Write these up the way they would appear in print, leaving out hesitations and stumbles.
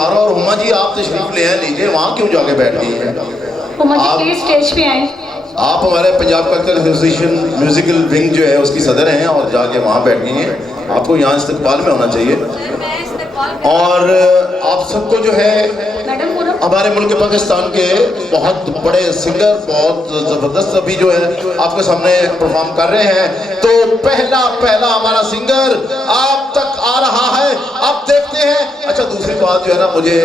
गुलजारा और हुमा जी आप तशरीफ ले आए, लीजिए, वहाँ क्यों जाके बैठ गई हैं? हुमा जी प्लीज स्टेज पे आए। आप हमारे Punjab culture association musical wing जो है उसकी सदर हैं और जाके वहाँ बैठ गई हैं। आपको यहाँ इस्तकबाल में होना चाहिए। और आप सबको जो है हमारे मुल्क पाकिस्तान के बहुत बड़े सिंगर, बहुत ज़बरदस्त अभी जो है आपके सामने परफॉर्म कर रहे हैं। तो पहला हमारा सिंगर आप तक आ रहा है, अब देखते हैं। अच्छा, दूसरी बात जो है ना, मुझे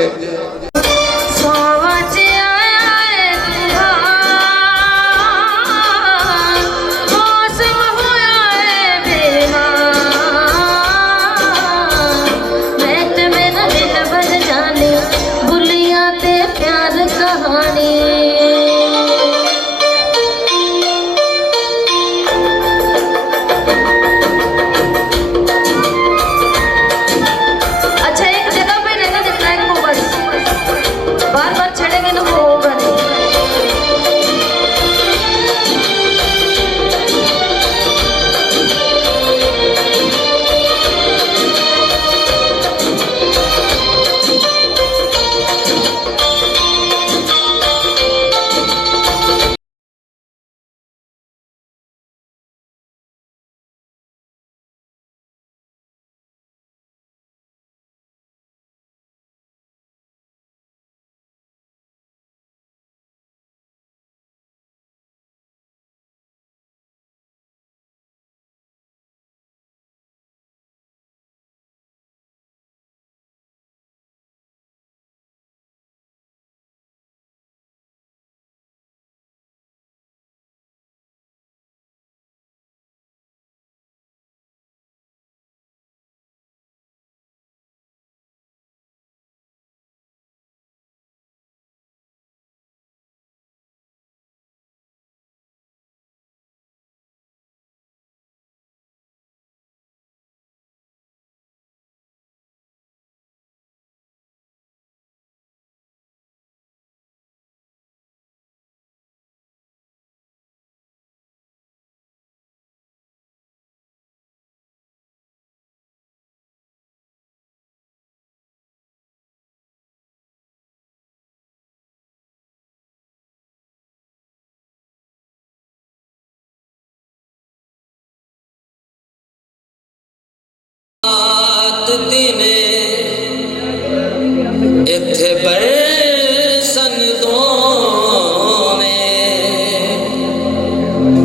इत्थे बरसन दो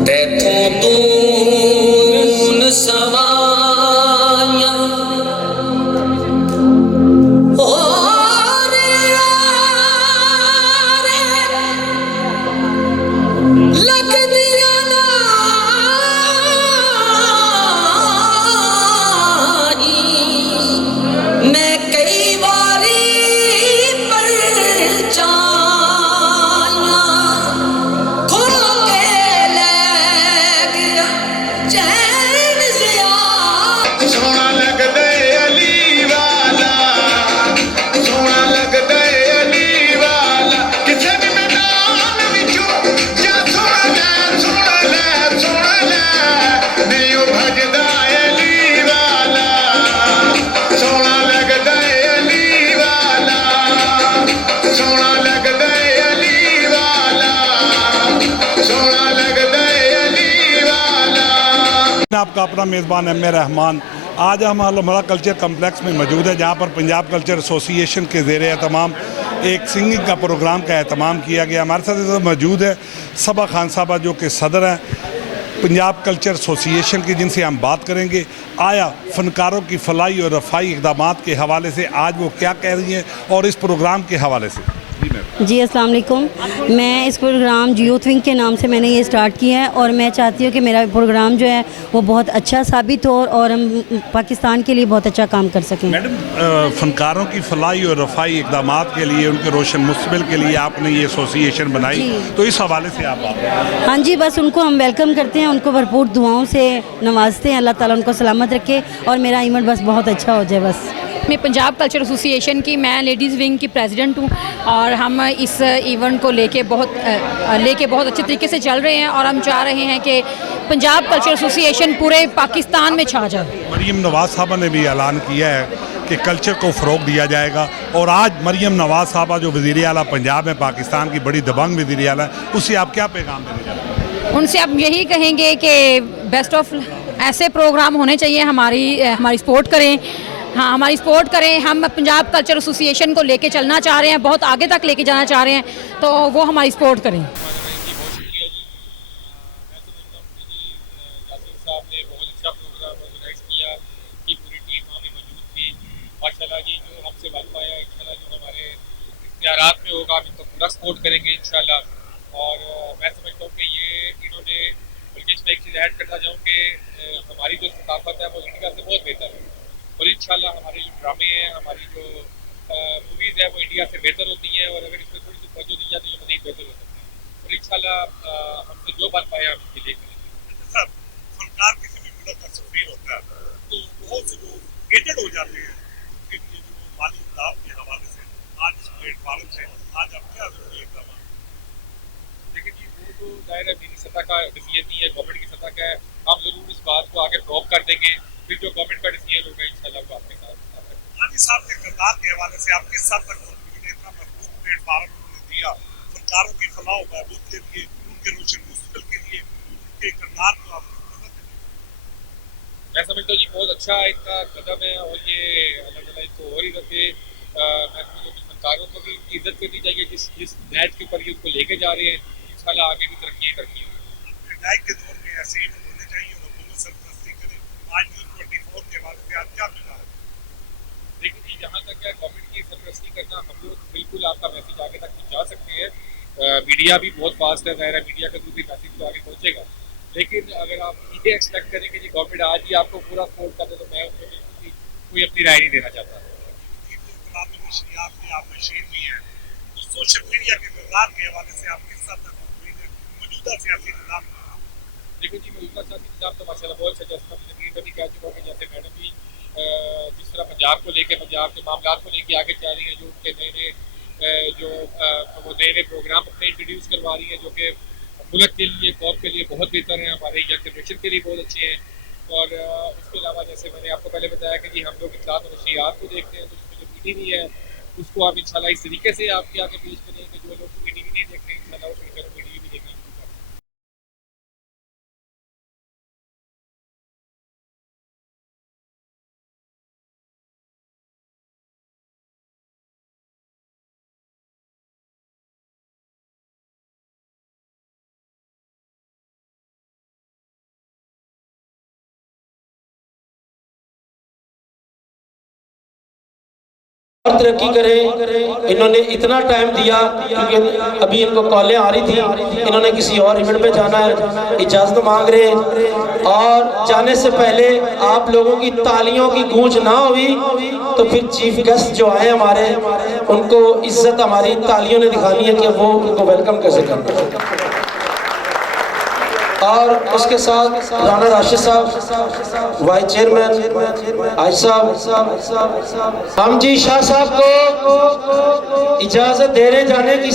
तैथों दून सवाया लग दिया मैं कई बारी आपका अपना मेज़बान एम ए रहमान। आज हम अलमरा कल्चर कम्प्लेक्स में मौजूद है, जहाँ पर पंजाब कल्चर एसोसिएशन के ज़ेर एहतमाम एक सिंगिंग का प्रोग्राम का एहतमाम किया गया। हमारे साथ इस मौजूद है सबा खान साहबा, जो कि सदर हैं पंजाब कल्चर एसोसिएशन की, जिनसे हम बात करेंगे आया फ़नकारों की फलाई और रफ़ाई इक़दामात के हवाले से आज वो क्या कह रही हैं और इस प्रोग्राम के हवाले से। जी अस्सलाम वालेकुम। मैं इस प्रोग्राम यूथ विंग के नाम से मैंने ये स्टार्ट किया है और मैं चाहती हूँ कि मेरा प्रोग्राम जो है वो बहुत अच्छा साबित हो और हम पाकिस्तान के लिए बहुत अच्छा काम कर सकें। मैडम, फ़नकारों की फलाई और रफ़ाई इक़दामात के लिए, उनके रोशन मुस्तक़बिल के लिए आपने ये एसोसिएशन बनाई, तो इस हवाले से आप हाँ जी, बस उनको हम वेलकम करते हैं, उनको भरपूर दुआओं से नवाजते हैं। अल्लाह ताला उनको सलामत रखे और मेरा इमेज बस बहुत अच्छा हो जाए। बस मैं पंजाब कल्चर एसोसिएशन की मैं लेडीज़ विंग की प्रेसिडेंट हूँ और हम इस इवेंट को लेके बहुत अच्छे तरीके से चल रहे हैं और हम चाह रहे हैं कि पंजाब कल्चर एसोसिएशन पूरे पाकिस्तान में छा जाए। मरीम नवाज़ साहबा ने भी ऐलान किया है कि कल्चर को फ़रोग दिया जाएगा। और आज मरियम नवाज़ साहबा जो वज़ीर आला पंजाब में, पाकिस्तान की बड़ी दबंग वज़ीर आला है, उससे आप क्या पैगाम देने जा रहे हैं? उनसे आप यही कहेंगे कि बेस्ट ऑफ ऐसे प्रोग्राम होने चाहिए, हमारी सपोर्ट करें। हाँ, हमारी सपोर्ट करें। हम पंजाब कल्चर एसोसिएशन को लेके चलना चाह रहे हैं, बहुत आगे तक लेके जाना चाह रहे हैं, तो वो हमारी सपोर्ट करें। माशाल्लाह जी, जो हमसे बात पाया, इंशाल्लाह जो हमारे इख्तियारात में होगा हम इनको पूरा सपोर्ट करेंगे इंशाल्लाह। और मैं समझता हूँ कि ये इन्होंने, बल्कि इसमें एक चीज़ ऐड करना चाहूँ कि हमारी जो सकाफत है वो इंडिया से बहुत बेहतर है, और इंशाल्लाह हमारे जो ड्रामे हैं, हमारी जो मूवीज़ है वो इंडिया से बेहतर होती हैं, और अगर इसमें थोड़ी सी तवज्जो दी जाती है तो मज़ीद बेहतर हो सकती है। और इंशाल्लाह हमसे जो बात पाया हम इसके लिए करेंगे। सर, सरकार किसी भी मुल्क का सफीर होता है तो बहुत से लोग एजेड हो जाते हैं, माली इमदाद के हवाले से आज इस प्लेटफॉर्म से आज आप क्या जरूरी इकदाम? लेकिन जी वो तो जाहिर है मेरी सतह का डिसीजन नहीं है, गवर्नमेंट की सतह का है। हम जरूर इस बात को आगे प्रोव कर देंगे, फिर जो गवर्नमेंट का डिसीजन होगा इंशाल्लाह वो आपके साथ। गांधी साहब के किरदार के हवाले से आप किस हद तक इतना मजबूत प्लेटफॉर्म उन्होंने दिया सरकारों की फलाह व बहबूद के लिए, उनके रोशन मुस्तकबिल के लिए, उनके किरदार को आप मैं समझता हूँ जी बहुत अच्छा इनका कदम है, और ये अल्लाह ताला इनको और ही रखे। मैं समझता हूँ कि सरकारों को भी इनकी इज्जत करनी चाहिए जिस मैच के ऊपर ये उनको लेके जा रहे हैं। इंशाल्लाह आगे भी तरक्की होगी। न्याय के दौर में ऐसे ही होने चाहिए और हुकूमत सरपरस्ती करे। आज न्यूज़ 24 के बाद से आज क्या मिला है? लेकिन जी जहाँ तक है गवर्नमेंट की सरपरस्ती करना, हम लोग बिल्कुल आपका मैसेज आगे तक पहुँचा सकते हैं। मीडिया भी बहुत फास्ट है, ज़ाहिर है मीडिया का जो भी मैसेज तो आगे पहुँचेगा। लेकिन अगर आप ये एक्सपेक्ट करें कि जी गवर्नमेंट आज ही आपको पूरा सपोर्ट कर दे, तो मैं उसमें बिल्कुल कोई अपनी राय नहीं देना चाहता। आप मशीन भी हैं, तो सोशल मीडिया के किरदार के हवाले से आप किस हद तक मौजूदा सियासी निज़ाम? देखो जी, मौजूदा सियासी निज़ाम तो माशाल्लाह बहुत अच्छा, जैसे मैं मीर भी कह चुका हूँ कि जैसे मैडम भी जिस तरह पंजाब को लेकर, पंजाब के मामला को लेकर आगे जा रही हैं, जो उनके नए प्रोग्राम अपने इंट्रोड्यूस करवा रही हैं, जो कि मुल्क के लिए, कौम के लिए बहुत बेहतर हैं, हमारे यंग जनरेशन के लिए बहुत अच्छे हैं। और इसके अलावा जैसे मैंने आपको पहले बताया कि जी हम लोग इत्तलात और नशरियात को देखते हैं, तो उसमें जो मीटिंग है उसको आप इंशाल्लाह इस तरीके से आपके आगे पेश करेंगे, जो लोग मीटिंग नहीं देखते इंशाल्लाह वो मीटिंग भी देखेंगे। और तरक्की करें। इन्होंने इतना टाइम दिया क्योंकि अभी इनको कॉलें आ रही थी, इन्होंने किसी और इवेंट पे जाना है, इजाज़त मांग रहे, और जाने से पहले आप लोगों की तालियों की गूंज ना हुई तो फिर चीफ गेस्ट जो आए हमारे, उनको इज्जत हमारी तालियों ने दिखानी है कि वो उनको वेलकम कैसे करते हैं। और उसके साथ राना राशिद साहब, वाइस चेयरमैन आज साहब, हम जी शाह साहब को इजाज़त दे रहे जाने की।